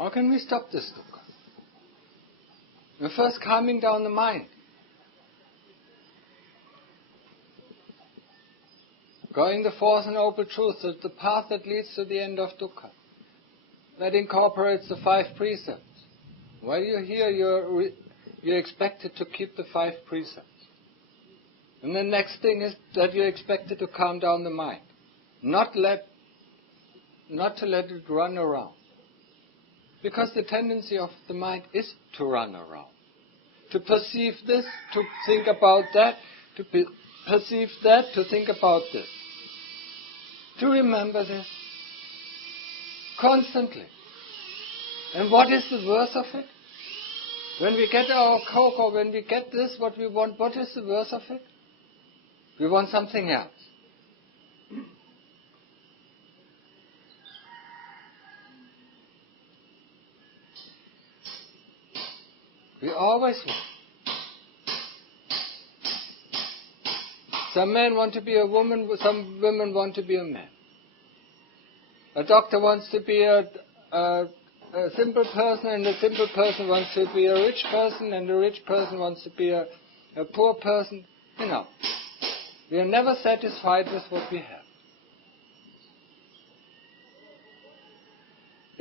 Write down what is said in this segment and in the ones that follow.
How can we stop this dukkha? We're first calming down the mind. Going the fourth and noble truth, that the path that leads to the end of dukkha. That incorporates the 5 precepts. While you're here, you're expected to keep the 5 precepts. And the next thing is that you're expected to calm down the mind. Not to let it run around. Because the tendency of the mind is to run around. To perceive this, to think about that, to perceive that, to think about this. To remember this. Constantly. And what is the worth of it? When we get our Coke or when we get this, what we want, what is the worth of it? We want something else. We always want. Some men want to be a woman, some women want to be a man. A doctor wants to be a simple person, and a simple person wants to be a rich person, and a rich person wants to be a poor person. You know, we are never satisfied with what we have.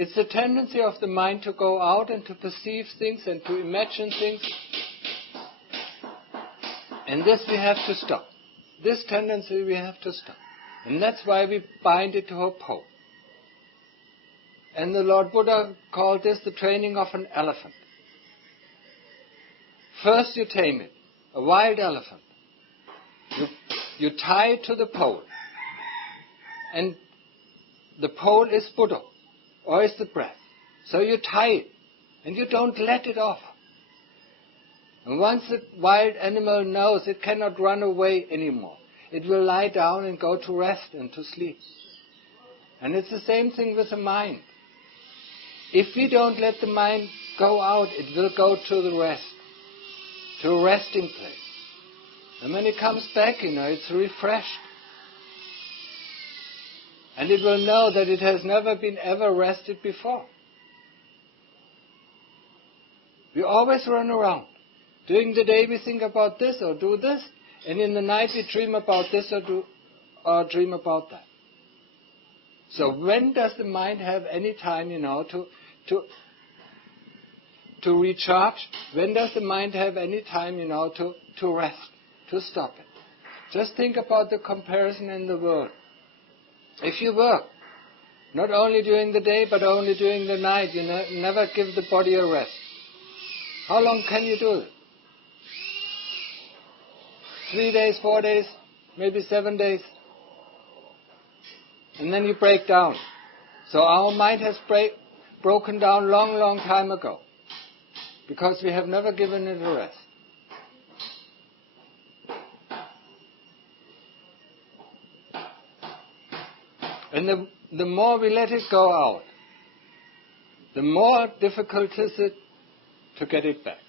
It's the tendency of the mind to go out and to perceive things and to imagine things. And this we have to stop. This tendency we have to stop. And that's why we bind it to a pole. And the Lord Buddha called this the training of an elephant. First you tame it, a wild elephant. You tie it to the pole. And the pole is Buddha, or is the breath. So you tie it, and you don't let it off. And once the wild animal knows it cannot run away anymore, it will lie down and go to rest and to sleep. And it's the same thing with the mind. If we don't let the mind go out, it will go to the rest, to a resting place. And when it comes back, it's refreshed. And it will know that it has never been ever rested before. We always run around. During the day we think about this or do this, and in the night we dream about this or dream about that. So when does the mind have any time, to recharge? When does the mind have any time, to rest, to stop it? Just think about the comparison in the world. If you work, not only during the day but only during the night, you never give the body a rest. How long can you do it? 3 days, 4 days, maybe 7 days. And then you break down. So our mind has broken down long time ago. Because we have never given it a rest. And the more we let it go out, the more difficult is it to get it back.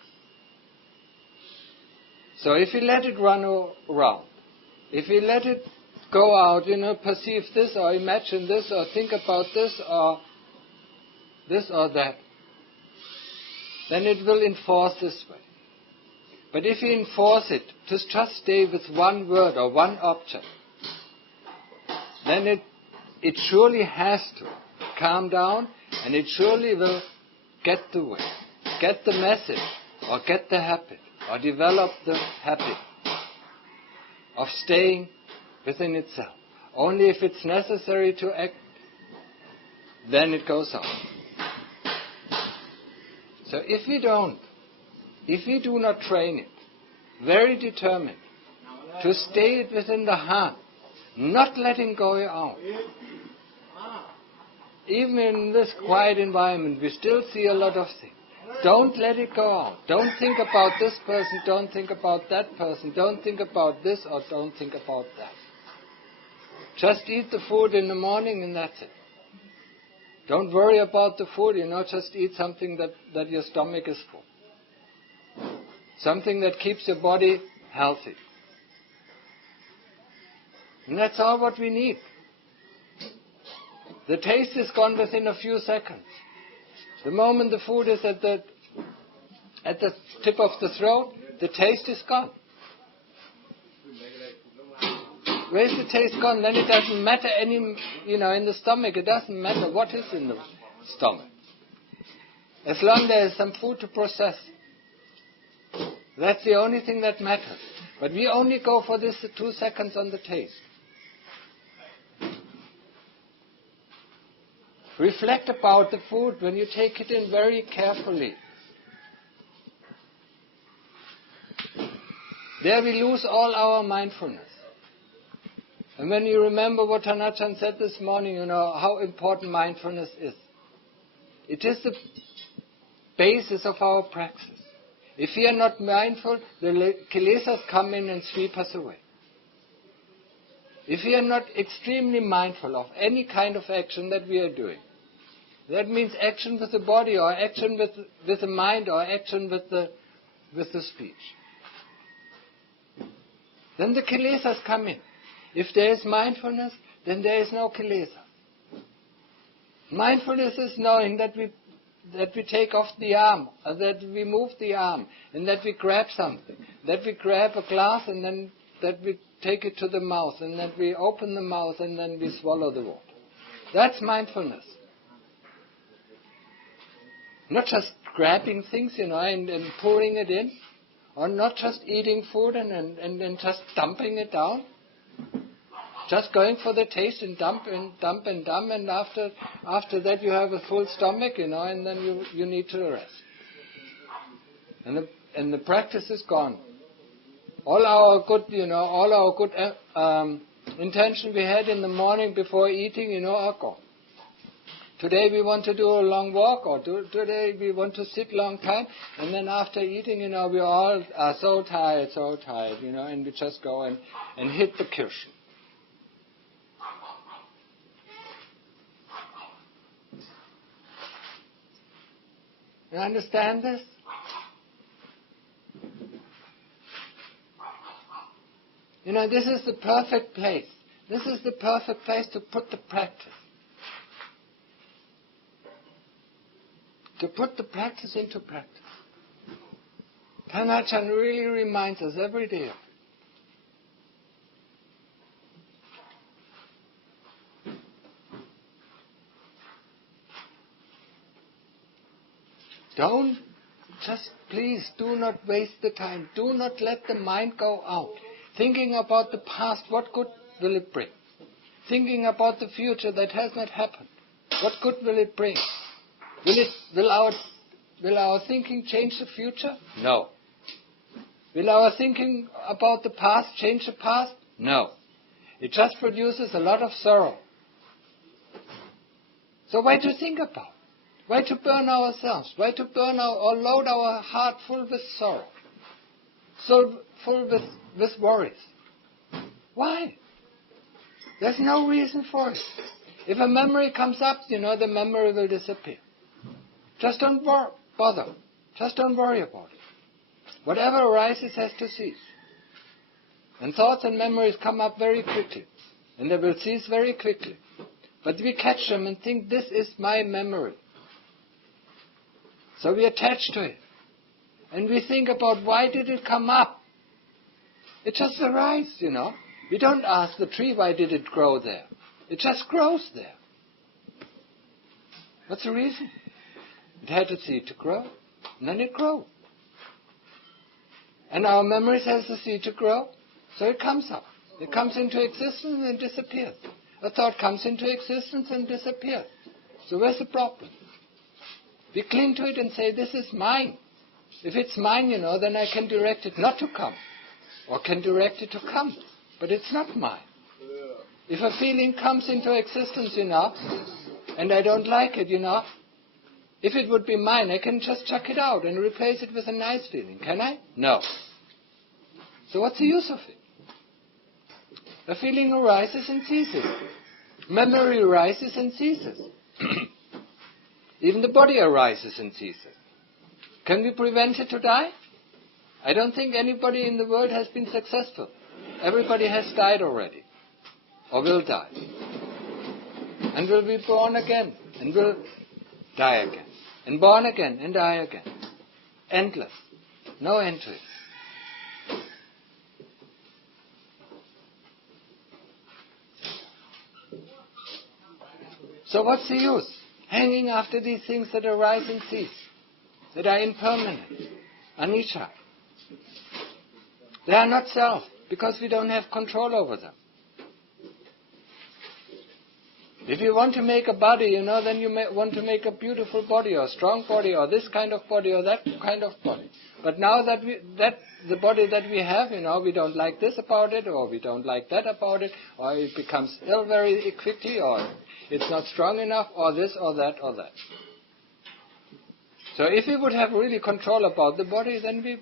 So if we let it run around, if we let it go out, perceive this or imagine this or think about this or that, then it will enforce this way. But if we enforce it to just stay with one word or one object, then it surely has to calm down, and it surely will get the way, get the message, or get the habit, or develop the habit of staying within itself. Only if it's necessary to act, then it goes out. So if we do not train it, very determined, to stay it within the heart, not letting go out, even in this quiet environment, we still see a lot of things. Don't let it go out. Don't think about this person, don't think about that person, don't think about this or don't think about that. Just eat the food in the morning and that's it. Don't worry about the food, just eat something that your stomach is full. Something that keeps your body healthy. And that's all what we need. The taste is gone within a few seconds. The moment the food is at the tip of the throat, the taste is gone. Where's the taste gone? Then it doesn't matter in the stomach, it doesn't matter what is in the stomach. As long as there is some food to process. That's the only thing that matters. But we only go for this 2 seconds on the taste. Reflect about the food when you take it in very carefully. There we lose all our mindfulness. And when you remember what Tanachan said this morning, how important mindfulness is. It is the basis of our practice. If we are not mindful, the kilesas come in and sweep us away. If we are not extremely mindful of any kind of action that we are doing, that means action with the body, or action with the mind, or action with the speech. Then the kilesas come in. If there is mindfulness, then there is no kilesa. Mindfulness is knowing that we take off the arm, or that we move the arm, and that we grab something, that we grab a glass, and then that we take it to the mouth, and that we open the mouth, and then we swallow the water. That's mindfulness. Not just grabbing things, and pouring it in, or not just eating food and just dumping it down. Just going for the taste and dump, and after that you have a full stomach, and then you need to rest. And the practice is gone. All our good, intention we had in the morning before eating, are gone. Today we want to do a long walk, or today we want to sit long time, and then after eating, we all are so tired, and we just go and hit the kirschen. You understand this? This is the perfect place. This is the perfect place to put the practice. To put the practice into practice. Tanachan really reminds us every day. Please do not waste the time. Do not let the mind go out. Thinking about the past, what good will it bring? Thinking about the future that has not happened, what good will it bring? Will our thinking change the future? No. Will our thinking about the past change the past? No. It just produces a lot of sorrow. So why to think about? Why to burn ourselves? Why to or load our heart full with sorrow? So full with worries? Why? There's no reason for it. If a memory comes up, the memory will disappear. Just don't bother. Just don't worry about it. Whatever arises has to cease. And thoughts and memories come up very quickly. And they will cease very quickly. But we catch them and think, this is my memory. So we attach to it. And we think about, why did it come up? It just arises, We don't ask the tree, why did it grow there? It just grows there. What's the reason? It had a seed to grow, and then it grows. And our memories has the seed to grow, so it comes up. It comes into existence and disappears. A thought comes into existence and disappears. So where's the problem? We cling to it and say, this is mine. If it's mine, then I can direct it not to come. Or can direct it to come. But it's not mine. If a feeling comes into existence, and I don't like it, if it would be mine, I can just chuck it out and replace it with a nice feeling. Can I? No. So what's the use of it? A feeling arises and ceases. Memory arises and ceases. Even the body arises and ceases. Can we prevent it to die? I don't think anybody in the world has been successful. Everybody has died already. Or will die. And will be born again. And will die again. and born again, and die again. Endless. No end to it. So what's the use? Hanging after these things that arise and cease, that are impermanent, anicca. They are not self, because we don't have control over them. If you want to make a body, then you want to make a beautiful body, or a strong body, or this kind of body, or that kind of body. But now that the body that we have, we don't like this about it, or we don't like that about it, or it becomes ill very quickly, or it's not strong enough, or this, or that, or that. So if we would have really control about the body, then we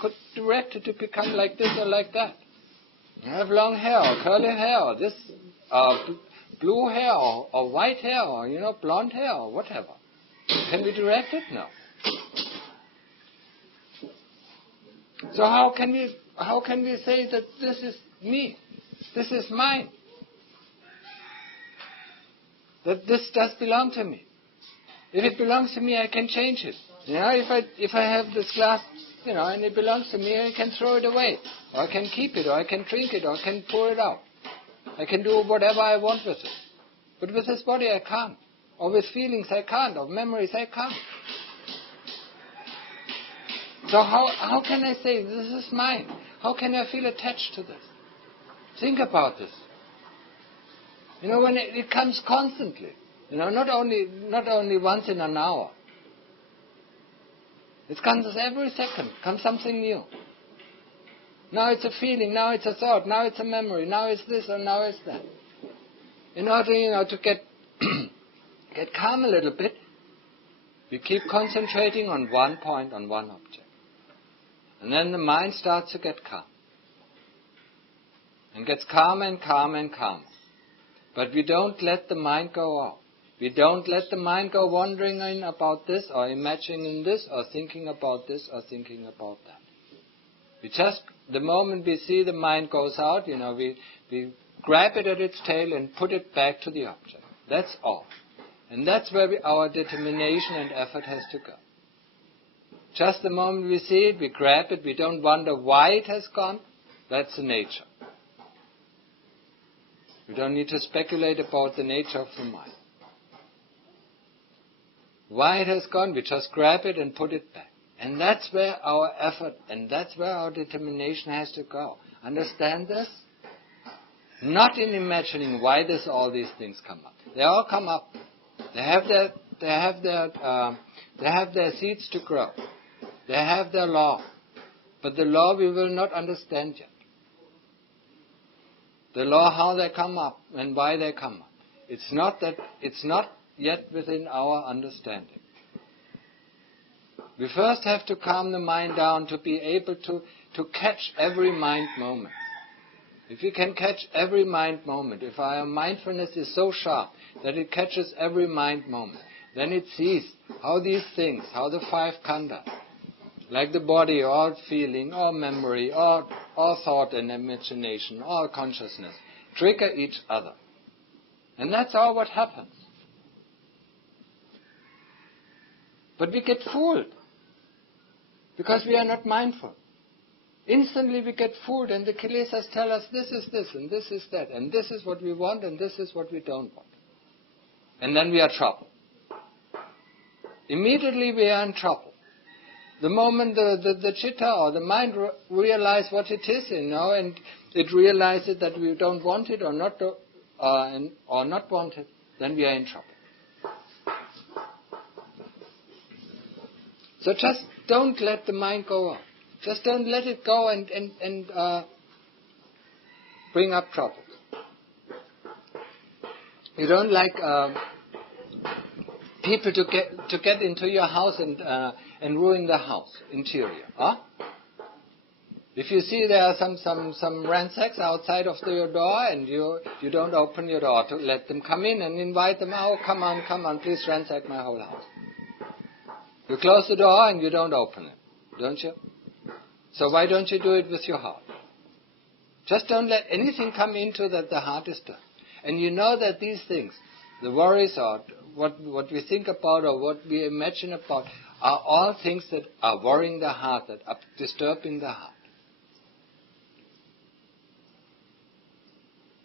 could direct it to become like this or like that. Have long hair, or curly hair, or this, blue hair, or white hair, or blonde hair, or whatever. Can we direct it? No. So how can we say that this is me, this is mine, that this does belong to me? If it belongs to me, I can change it. If I have this glass, and it belongs to me, I can throw it away, or I can keep it, or I can drink it, or I can pour it out. I can do whatever I want with it. But with this body I can't. Or with feelings I can't. Or memories I can't. So how can I say this is mine? How can I feel attached to this? Think about this. When it comes constantly. Not only once in an hour. It comes every second. Comes something new. Now it's a feeling, now it's a thought, now it's a memory, now it's this, or now it's that. In order, to get calm a little bit, we keep concentrating on one point, on one object. And then the mind starts to get calm. And gets calmer and calmer and calmer. But we don't let the mind go off. We don't let the mind go wandering in about this, or imagining this, or thinking about this, or thinking about that. We just, the moment we see the mind goes out, we grab it at its tail and put it back to the object. That's all. And that's where our determination and effort has to go. Just the moment we see it, we grab it, we don't wonder why it has gone. That's the nature. We don't need to speculate about the nature of the mind. Why it has gone, we just grab it and put it back. And that's where our effort and that's where our determination has to go. Understand this? Not in imagining why all these things come up. They all come up. They have their seeds to grow. They have their law. But the law we will not understand yet. The law, how they come up and why they come up. It's not yet within our understanding. We first have to calm the mind down to be able to catch every mind moment. If we can catch every mind moment, if our mindfulness is so sharp that it catches every mind moment, then it sees how these things, how the five khandhas, like the body or feeling or memory or thought and imagination or consciousness, trigger each other. And that's all what happens. But we get fooled because we are not mindful. Instantly we get fooled and the kilesas tell us this is this and this is that and this is what we want and this is what we don't want. And then we are trouble. Immediately we are in trouble. The moment the chitta or the mind realizes what it is, and it realizes that we don't want it or not want it, then we are in trouble. So just don't let the mind go on. Just don't let it go and bring up trouble. You don't like people to get into your house and ruin the house interior, huh? If you see there are some ransacks outside of your door and you don't open your door to let them come in and invite them, oh come on, please ransack my whole house. You close the door and you don't open it, don't you? So why don't you do it with your heart? Just don't let anything come into that the heart is done. And you know that these things, the worries or what we think about or what we imagine about are all things that are worrying the heart, that are disturbing the heart.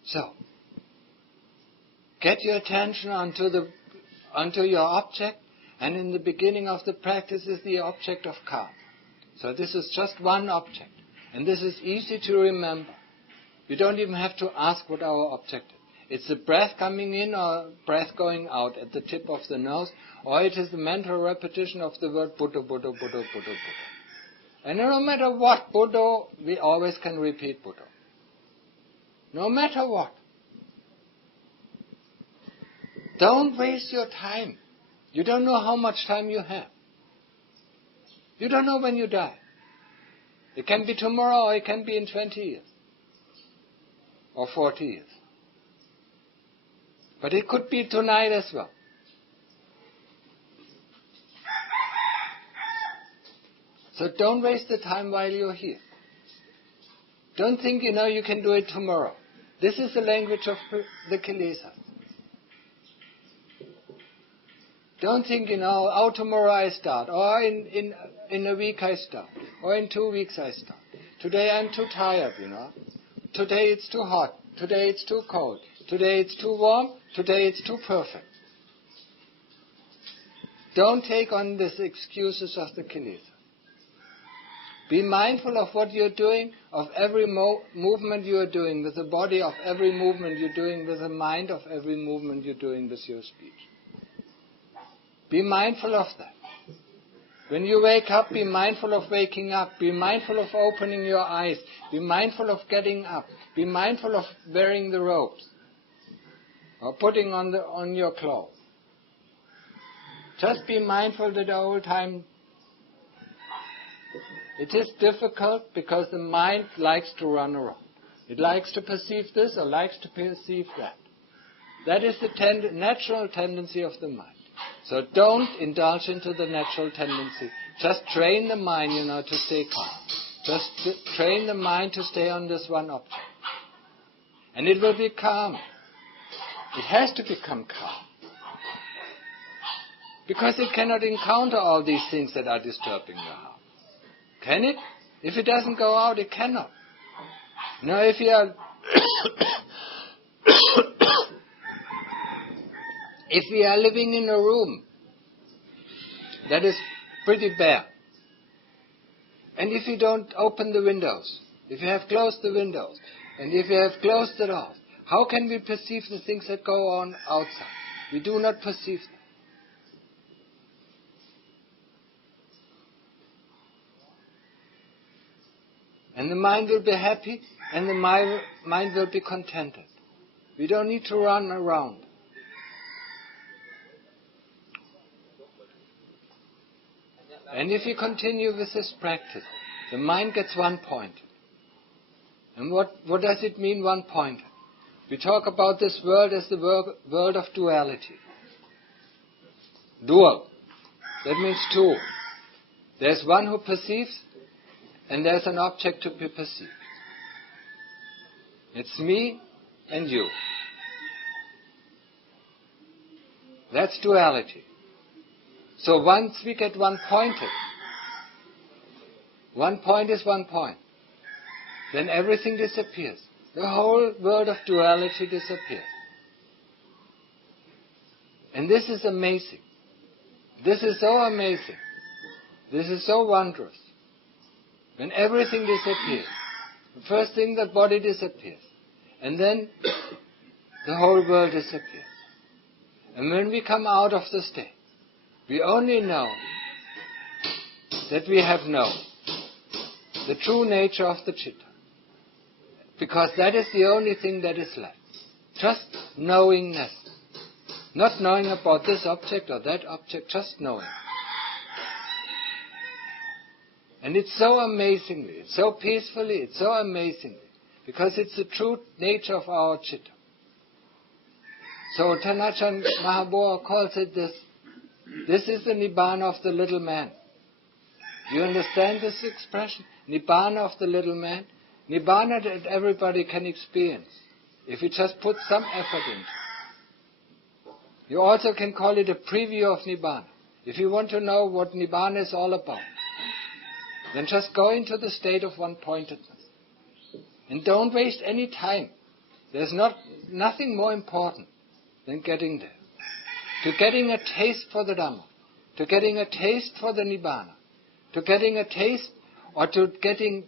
So, get your attention onto your object, and in the beginning of the practice is the object of calm. So this is just one object, and this is easy to remember. You don't even have to ask what our object is. It's the breath coming in or breath going out at the tip of the nose, or it is the mental repetition of the word Buddha, Buddha, Buddha, Buddha, Buddha. And no matter what Buddha, we always can repeat Buddha. No matter what. Don't waste your time. You don't know how much time you have. You don't know when you die. It can be tomorrow or it can be in 20 years. Or 40 years. But it could be tonight as well. So don't waste the time while you're here. Don't think, you can do it tomorrow. This is the language of the kilesas. Don't think, tomorrow I start, or in a week I start, or in 2 weeks I start. Today I'm too tired, Today it's too hot. Today it's too cold. Today it's too warm. Today it's too perfect. Don't take on these excuses of the kilesas. Be mindful of what you're doing, of every movement you are doing with the body, of every movement you're doing with the mind, of every movement you're doing with your speech. Be mindful of that. When you wake up, be mindful of waking up. Be mindful of opening your eyes. Be mindful of getting up. Be mindful of wearing the robes or putting on your clothes. Just be mindful that the whole time. It is difficult because the mind likes to run around. It likes to perceive this or likes to perceive that. That is the natural tendency of the mind. So don't indulge into the natural tendency. Just train the mind, to stay calm. Just train the mind to stay on this one object. And it will be calm. It has to become calm. Because it cannot encounter all these things that are disturbing the heart. Can it? If it doesn't go out, it cannot. If you are if we are living in a room that is pretty bare, and if you don't open the windows, if you have closed the windows, and if you have closed the doors, how can we perceive the things that go on outside? We do not perceive them. And the mind will be happy, and the mind will be contented. We don't need to run around. And if you continue with this practice, the mind gets one-pointed. And what does it mean, one-pointed? We talk about this world as the world of duality. Dual. That means two. There's one who perceives, and there's an object to be perceived. It's me and you. That's duality. So once we get one-pointed, one point is one point, then everything disappears. The whole world of duality disappears. And this is amazing. This is so amazing. This is so wondrous. When everything disappears, the first thing, the body disappears. And then the whole world disappears. And when we come out of the state, we only know that we have known the true nature of the citta. Because that is the only thing that is left. Just knowingness. Not knowing about this object or that object, just knowing. And it's so amazingly, it's so peacefully, it's so amazingly. Because it's the true nature of our citta. So Tanachan Mahabodha calls it this. This is the Nibbana of the little man. Do you understand this expression? Nibbana of the little man? Nibbana that everybody can experience, if you just put some effort into it. You also can call it a preview of Nibbana. If you want to know what Nibbana is all about, then just go into the state of one-pointedness. And don't waste any time. There's nothing more important than getting there. To getting a taste for the Dhamma, to getting a taste for the Nibbana, to getting a taste or to getting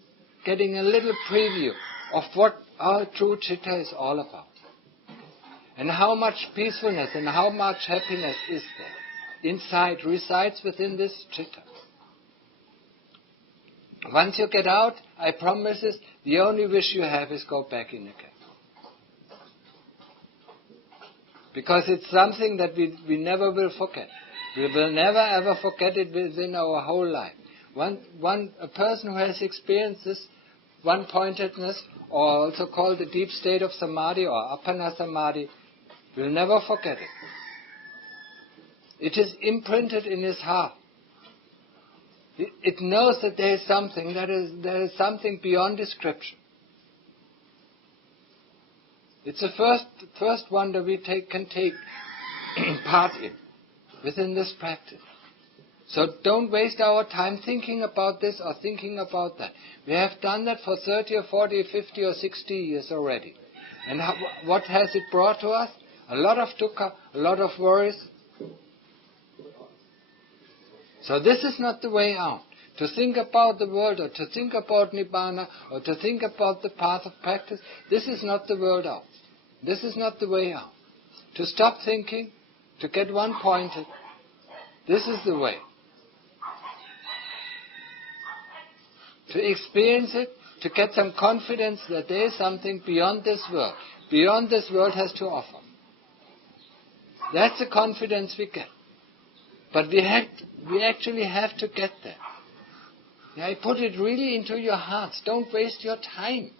a little preview of what our true citta is all about. And how much peacefulness and how much happiness is there inside, resides within this citta. Once you get out, I promise you, the only wish you have is go back in again. Because it's something that we never will forget. We will never ever forget it within our whole life. A person who has experienced this one-pointedness, or also called the deep state of samadhi or appana samadhi, will never forget it. It is imprinted in his heart. It knows that there is something beyond description. It's the first one that we can take part in within this practice. So don't waste our time thinking about this or thinking about that. We have done that for 30 or 40 or 50 or 60 years already. And what has it brought to us? A lot of dukkha, a lot of worries. So this is not the way out. To think about the world or to think about Nibbana or to think about the path of practice, this is not the world out. This is not the way out. To stop thinking, to get one-pointed, this is the way. To experience it, to get some confidence that there is something beyond this world. Beyond this world has to offer. That's the confidence we get. But we actually have to get there. I put it really into your hearts. Don't waste your time.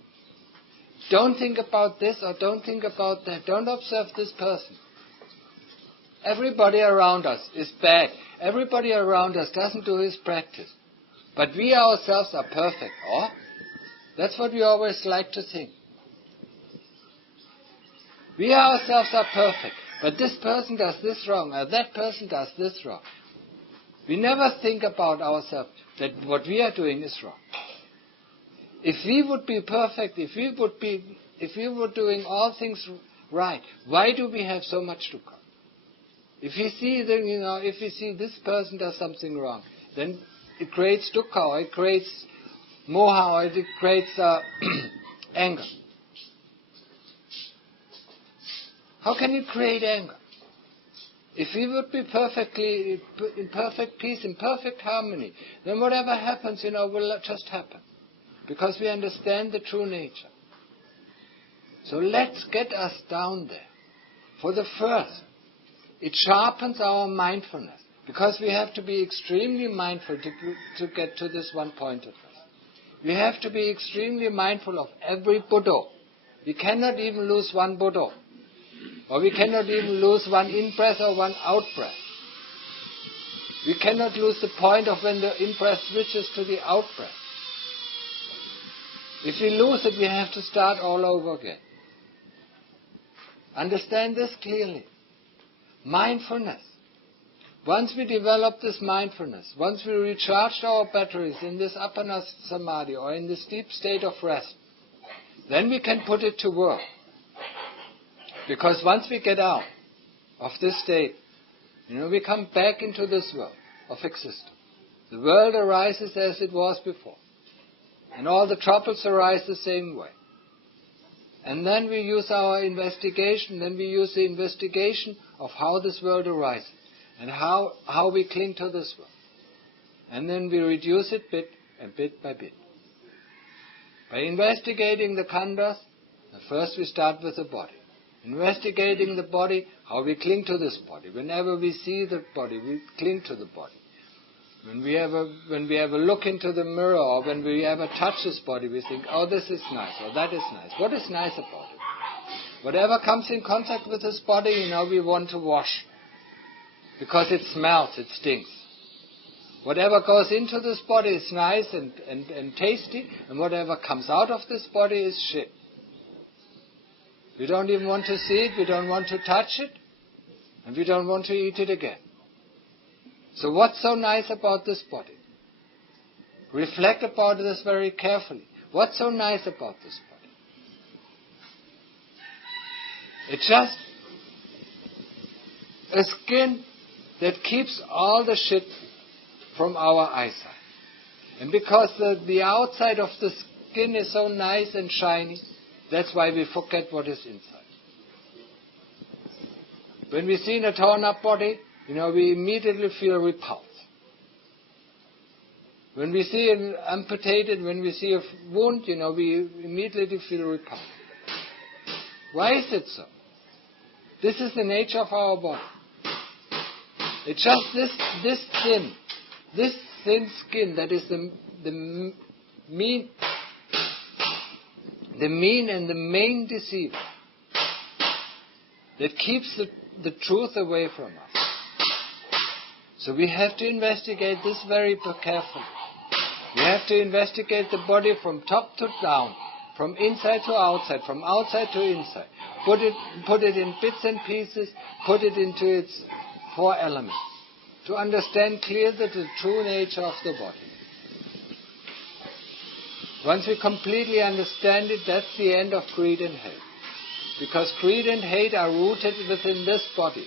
Don't think about this or don't think about that. Don't observe this person. Everybody around us is bad. Everybody around us doesn't do his practice. But we ourselves are perfect. Oh, that's what we always like to think. We ourselves are perfect. But this person does this wrong, or that person does this wrong. We never think about ourselves that what we are doing is wrong. If we would be perfect, if we were doing all things right, why do we have so much dukkha? If we see this person does something wrong, then it creates dukkha, or it creates moha, or it creates anger. How can you create anger? If we would be perfectly in perfect peace, in perfect harmony, then whatever happens, will just happen. Because we understand the true nature. So let's get us down there. For the first, it sharpens our mindfulness. Because we have to be extremely mindful to get to this one-pointedness. We have to be extremely mindful of every Buddha. We cannot even lose one Buddha. Or we cannot even lose one in-breath or one out-breath. We cannot lose the point of when the in-breath switches to the out-breath. If we lose it, we have to start all over again. Understand this clearly. Mindfulness. Once we develop this mindfulness, once we recharge our batteries in this appana samadhi or in this deep state of rest, then we can put it to work. Because once we get out of this state, we come back into this world of existence. The world arises as it was before. And all the troubles arise the same way. And then we use our investigation, then we use the investigation of how this world arises and how we cling to this world. And then we reduce it bit and bit by bit. By investigating the khandhas, first we start with the body. Investigating the body, how we cling to this body. Whenever we see the body, we cling to the body. When we ever look into the mirror or when we ever touch this body, we think, oh, this is nice or that is nice. What is nice about it? Whatever comes in contact with this body, we want to wash. Because it smells, it stinks. Whatever goes into this body is nice and tasty, and whatever comes out of this body is shit. We don't even want to see it, we don't want to touch it. And we don't want to eat it again. So what's so nice about this body? Reflect about this very carefully. What's so nice about this body? It's just a skin that keeps all the shit from our eyesight. And because the outside of the skin is so nice and shiny, that's why we forget what is inside. When we see a torn up body, we immediately feel repulsed. When we see an amputated, when we see a wound, we immediately feel repulsed. Why is it so? This is the nature of our body. It's just this thin skin that is the mean and the main deceiver that keeps the truth away from us. So we have to investigate this very carefully. We have to investigate the body from top to down, from inside to outside, from outside to inside. Put it in bits and pieces, put it into its 4 elements, to understand clearly the true nature of the body. Once we completely understand it, that's the end of greed and hate. Because greed and hate are rooted within this body.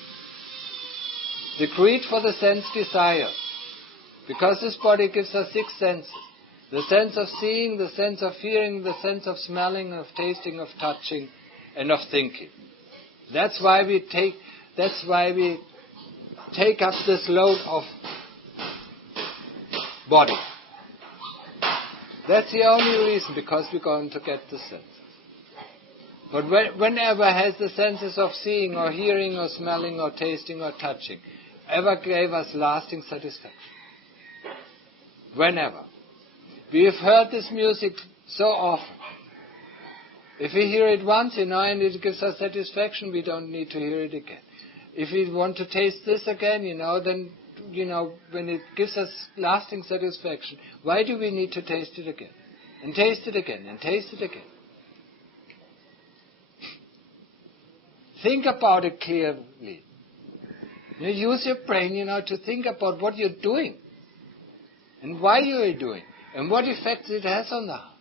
The greed for the sense desire. Because this body gives us 6 senses. The sense of seeing, the sense of hearing, the sense of smelling, of tasting, of touching, and of thinking. That's why we take up this load of body. That's the only reason, because we're going to get the senses. But whenever has the senses of seeing or hearing or smelling or tasting or touching ever gave us lasting satisfaction? Whenever. We have heard this music so often. If we hear it once, and it gives us satisfaction, we don't need to hear it again. If we want to taste this again, then, when it gives us lasting satisfaction, why do we need to taste it again? And taste it again, and taste it again. Think about it clearly. Use your brain, to think about what you're doing. And why you're doing. And what effect it has on the heart.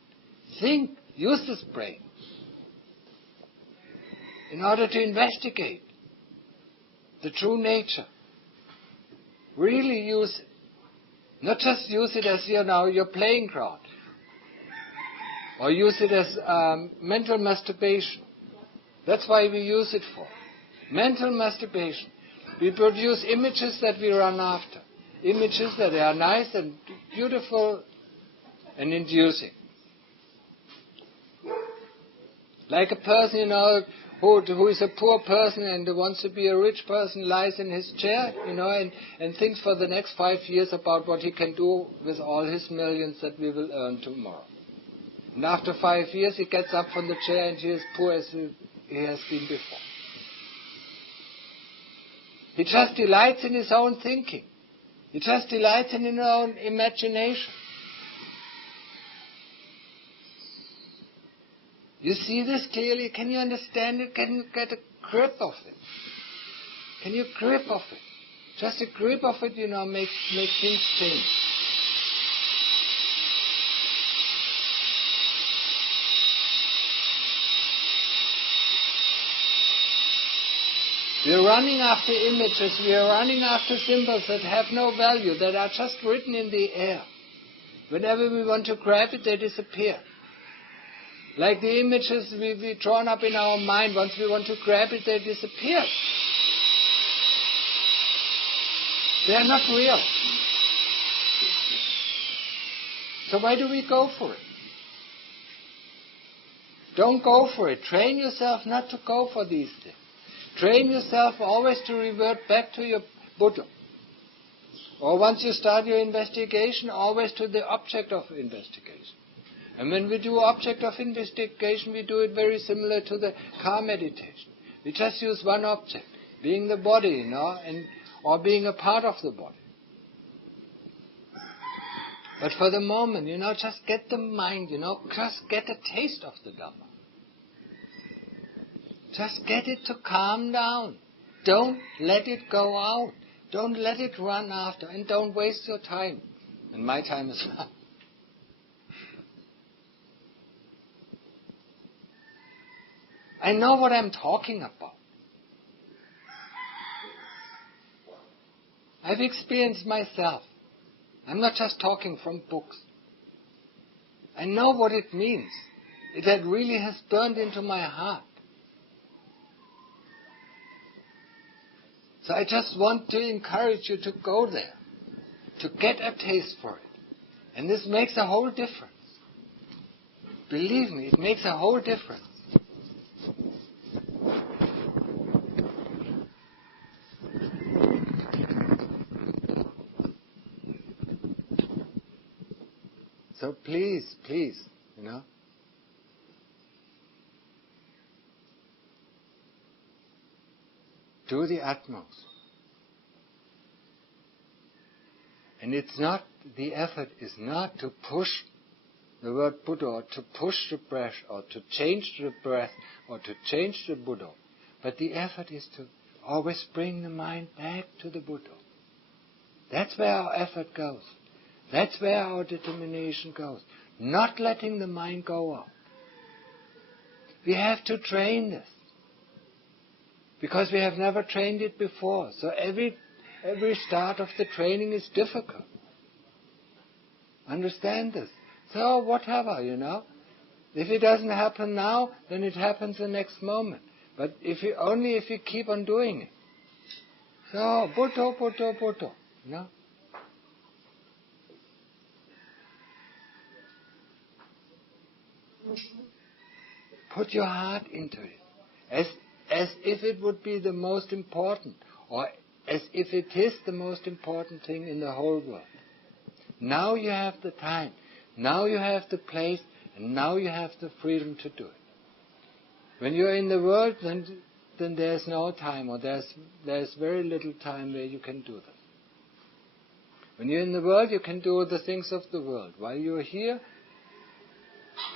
Think. Use this brain. In order to investigate the true nature. Really use it. Not just use it as your playing ground. Or use it as mental masturbation. That's why we use it for. Mental masturbation. We produce images that we run after. Images that are nice and beautiful and inducing. Like a person, who is a poor person and wants to be a rich person, lies in his chair, and thinks for the next 5 years about what he can do with all his millions that we will earn tomorrow. And after 5 years, he gets up from the chair and he is poor as he has been before. He just delights in his own thinking. He just delights in his own imagination. You see this clearly? Can you understand it? Can you get a grip of it? Can you grip of it? Just a grip of it, make things change. We are running after images, we are running after symbols that have no value, that are just written in the air. Whenever we want to grab it, they disappear. Like the images we drawn up in our mind, once we want to grab it, they disappear. They are not real. So why do we go for it? Don't go for it. Train yourself not to go for these things. Train yourself always to revert back to your Buddha. Or once you start your investigation, always to the object of investigation. And when we do object of investigation, we do it very similar to the car meditation. We just use one object, being the body, or being a part of the body. But for the moment, just get the mind, just get a taste of the Dhamma. Just get it to calm down. don't let it go out. Don't let it run after, and don't waste your time. And my time as well. I know what I'm talking about. I've experienced myself. I'm not just talking from books. I know what it means. It had really has burned into my heart. So I just want to encourage you to go there, to get a taste for it. And this makes a whole difference. Believe me, it makes a whole difference. So please, do the utmost. And it's not, the effort is not to push the word Buddha, or to push the breath, or to change the breath, or to change the Buddha. But the effort is to always bring the mind back to the Buddha. That's where our effort goes. That's where our determination goes. Not letting the mind go out. We have to train this. Because we have never trained it before. So every start of the training is difficult. Understand this. So whatever, If it doesn't happen now, then it happens the next moment. But if you keep on doing it. So, Buddha. Put your heart into it. As if it would be the most important, or as if it is the most important thing in the whole world. Now you have the time, now you have the place, and now you have the freedom to do it. When you're in the world, then there's no time, or there's very little time where you can do this. When you're in the world, you can do the things of the world. While you're here,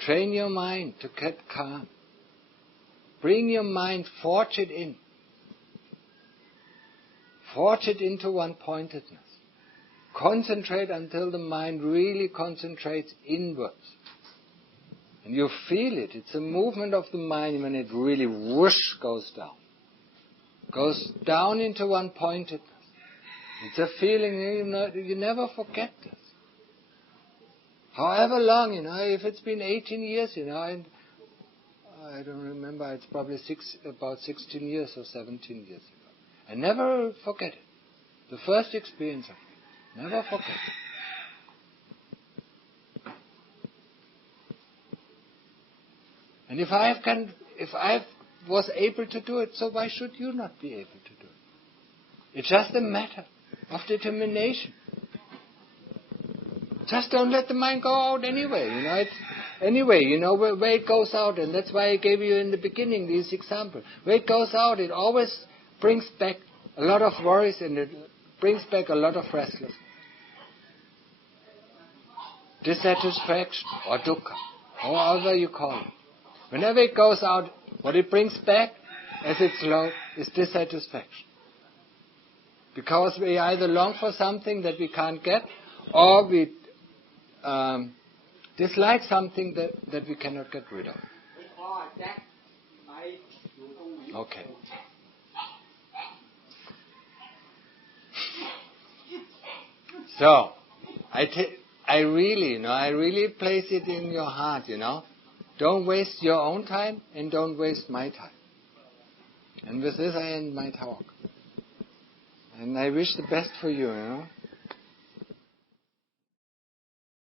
train your mind to get calm. Bring your mind, forge it in. Forge it into one-pointedness. Concentrate until the mind really concentrates inwards. And you feel it. It's a movement of the mind when it really whoosh goes down. Goes down into one-pointedness. It's a feeling, you never forget this. However long, if it's been 18 years, and I don't remember, it's probably about 16 years or 17 years ago. I never forget it. The first experience of it. Never forget it. And if I was able to do it, so why should you not be able to do it? It's just a matter of determination. Just don't let the mind go out anyway. Where it goes out, and that's why I gave you in the beginning this example. Where it goes out, it always brings back a lot of worries, and it brings back a lot of restlessness. Dissatisfaction, or dukkha, however you call it. Whenever it goes out, what it brings back, as it's low, is dissatisfaction. Because we either long for something that we can't get, or we dislike something that we cannot get rid of. Okay. So, I really place it in your heart, Don't waste your own time, and don't waste my time. And with this I end my talk. And I wish the best for you,